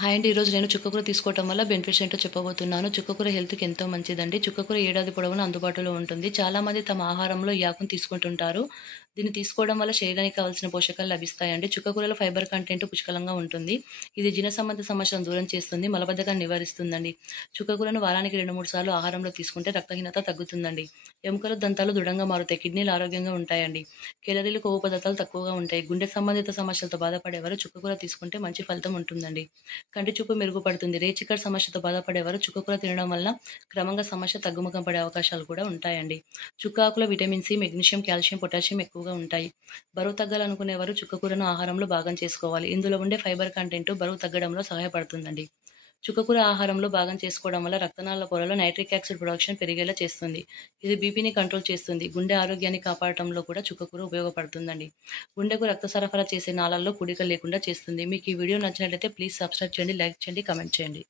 Hi అండి. ఈరోజు నేను చుక్కకూర తీసుకోవటం వల్ల బెనిఫిట్స్ ఏంటో చెప్పబోతున్నాను. చుక్కకూర హెల్త్‌కి ఎంతో మంచిదండి. చుక్కకూర ఏడాది పొడవునా అందుబాటులో ఉంటుంది. చాలామంది తమ ఆహారంలో ఈ ఆకును తీసుకుంటుంటారు. దీన్ని తీసుకోవడం వల్ల శరీరానికి కావాల్సిన పోషకాలు లభిస్తాయండి. చుక్కకూరలో ఫైబర్ కంటెంట్ పుష్కలంగా ఉంటుంది. ఇది జీర్ణ సంబంధ సమస్యలను దూరం చేస్తుంది. మలబద్ధకాన్ని నివారిస్తుందండి. చుక్కకూరను వారానికి 2, 3 సార్లు ఆహారంలో తీసుకుంటే రక్తహీనత తగ్గుతుందండి. ఎముకలు, దంతాలు దృఢంగా మారుతాయి. కిడ్నీలు ఆరోగ్యంగా ఉంటాయండి. కేలరీలు, కొవ్వు పదార్థాలు తక్కువగా ఉంటాయి. గుండె సంబంధిత సమస్యలతో బాధపడేవారు చుక్కకూర తీసుకుంటే మంచి ఫలితం ఉంటుందండి. కంటి చూపు మెరుగుపడుతుంది. రేచీకటి సమస్యతో బాధపడేవారు చుక్కకూర తినడం వల్ల క్రమంగా సమస్య తగ్గుముఖం పడే అవకాశాలు కూడా ఉంటాయండి. చుక్క ఆకులో vitamin C, magnesium, calcium, potassium ఎక్కువగా ఉంటాయి. బరువు తగ్గాలనుకునేవారు చుక్కకూరను ఆహారంలో భాగం చేసుకోవాలి. ఇందులో ఉండే ఫైబర్ కంటెంట్ బరువు తగ్గడంలో సహాయపడుతుందండి. చుక్కకూర ఆహారంలో భాగం చేసుకోవడం వల్ల రక్తనాళాల పొరలో నైట్రిక్ యాసిడ్ ప్రొడక్షన్ పెరిగేలా చేస్తుంది. ఇది బీపీని కంట్రోల్ చేస్తుంది. గుండె ఆరోగ్యాన్ని కాపాడటంలో కూడా చుక్కకూర ఉపయోగపడుతుందండి. గుండెకు రక్త సరఫరా చేసే నాళాల్లో పూడికలు లేకుండా చేస్తుంది. మీకు ఈ వీడియో నచ్చినట్లయితే ప్లీజ్ సబ్స్క్రైబ్ చేయండి, లైక్ చేయండి, కామెంట్ చేయండి.